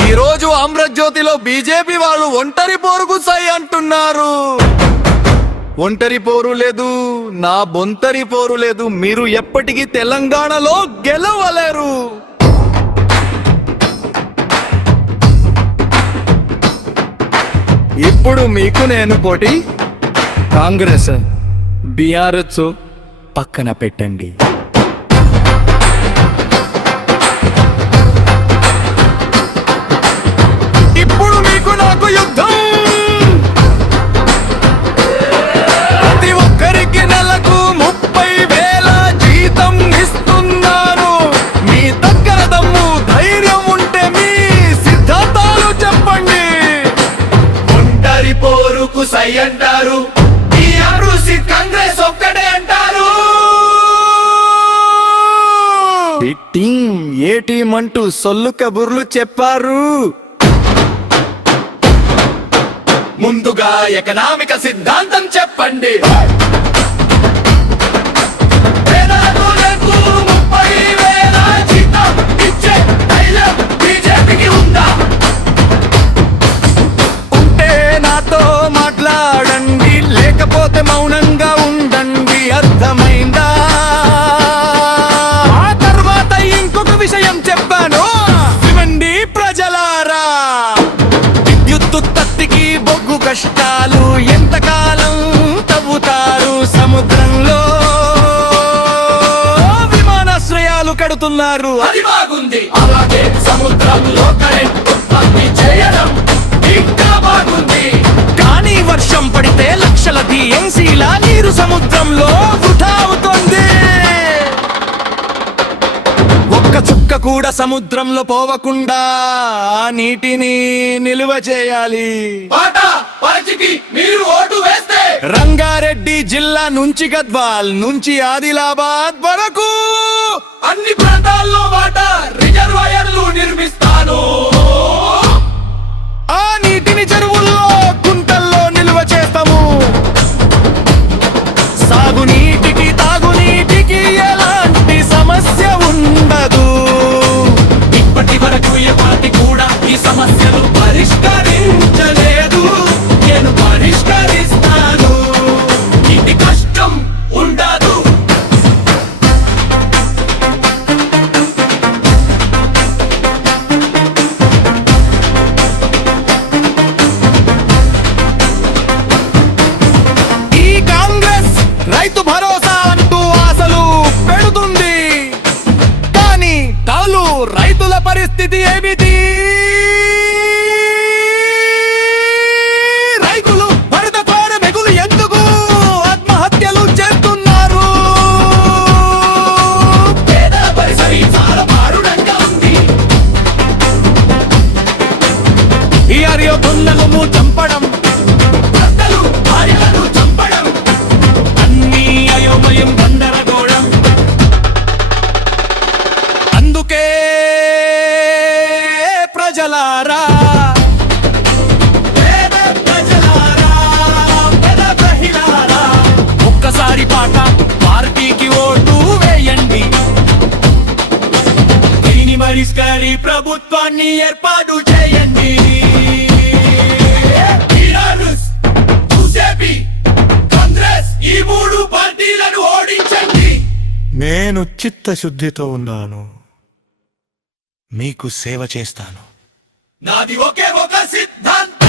ఈ రోజు అమృతజ్యోతిలో బీజేపీ వాళ్ళు ఒంటరి పోరుకు సై అంటున్నారు. ఒంటరి పోరు లేదు, నా బొంతరి పోరు లేదు. మీరు ఎప్పటికీ తెలంగాణలో గెలవలేరు. ఇప్పుడు మీకు నేను పోటీ. కాంగ్రెస్ బీఆర్ఎస్ పక్కన పెట్టండి. ఇప్పుడు మీకు నాకు యుద్ధం. ప్రతి ఒక్కరికి నెలకు 30,000 జీతం ఇస్తున్నారు. మీ దగ్గర దమ్ము ధైర్యం ఉంటే మీ సిద్ధాంతాలు చెప్పండి. ఒంటరి పోరుకు సై అంటారు, కాంగ్రెస్ ఒక్కటే అంటారు. ఏ టీం అంటూ సొల్లు కబుర్లు చెప్పారు. ముందుగా ఎకనామిక సిద్ధాంతం చెప్పండి. పేదలకు 30,000 జీతం ఇచ్చే ధైర్యం బీజేపీకి ఉందా? ఉంటే నాతో మాట్లాడండి, లేకపోతే మౌనంగా ఉండండి. అర్థమైందా? ఆ తర్వాత ఇంకొక విషయం చెప్పాను, వినండి ప్రజలారా. విద్యుత్ ఉత్పత్తికి బొగ్గు కష్టాలు ఎంతకాలం తవ్వుతారు? సముద్రంలో విమానాశ్రయాలు కడుతున్నారు, అది బాగుంది. అలాగే సముద్రంలో కరెంట్ ఉత్పత్తి చేయడం ఇంకా బాగుంది. కానీ వర్షం పడితే లక్షల టీఎంసీల నీరు సముద్రంలో వృధా అవుతుంది. ఒక్క చుక్క కూడా సముద్రంలో పోవకుండా ఆ నీటిని నిలువ చేయాలి. మీరు ఓటు వేస్తే రంగారెడ్డి జిల్లా నుంచి గద్వాల్ నుంచి ఆదిలాబాద్ వరకు అన్ని ప్రాంతాల్లో వాటర్ రిజర్వాయర్లు నిర్మిస్తాను. ఆ నీటిని చెరువుల్లో కుంటల్లో నిలువ చేస్తాము. సాగునీటికి తాగునీటికి ఎలాంటి సమస్య ఉండదు. ఇప్పటి వరకు ఏ పార్టీ కూడా ఈ సమస్యలు పరిష్కరించలేదు. నేను పరిష్కరిస్తాను, ఇంటి కష్టం ఉండదు. రైతు భరోసా అంటూ ఆశలు పెడుతుంది, కానీ కౌలు రైతుల పరిస్థితి ఏమిటి? రైతులు వరద కోర మెగులు ఎందుకు ఆత్మహత్యలు చేస్తున్నారు? పేదల పరిస్థితి చాలా దారుణంగా ఉంది. ఈ అర్యోధులను చంపడం, అందుకే ప్రజలారా, ఒక్కసారి పాట పార్టీకి ఓటు వేయండి. దీని పరిష్కరి ప్రభుత్వాన్ని ఏర్పాటు చేయండి. ఈ 3 పార్టీలను ఓడించండి. నేను చిత్తశుద్ధితో ఉన్నాను, మీకు సేవ చేస్తాను. నాది ఒకే ఒక సిద్ధాంతం.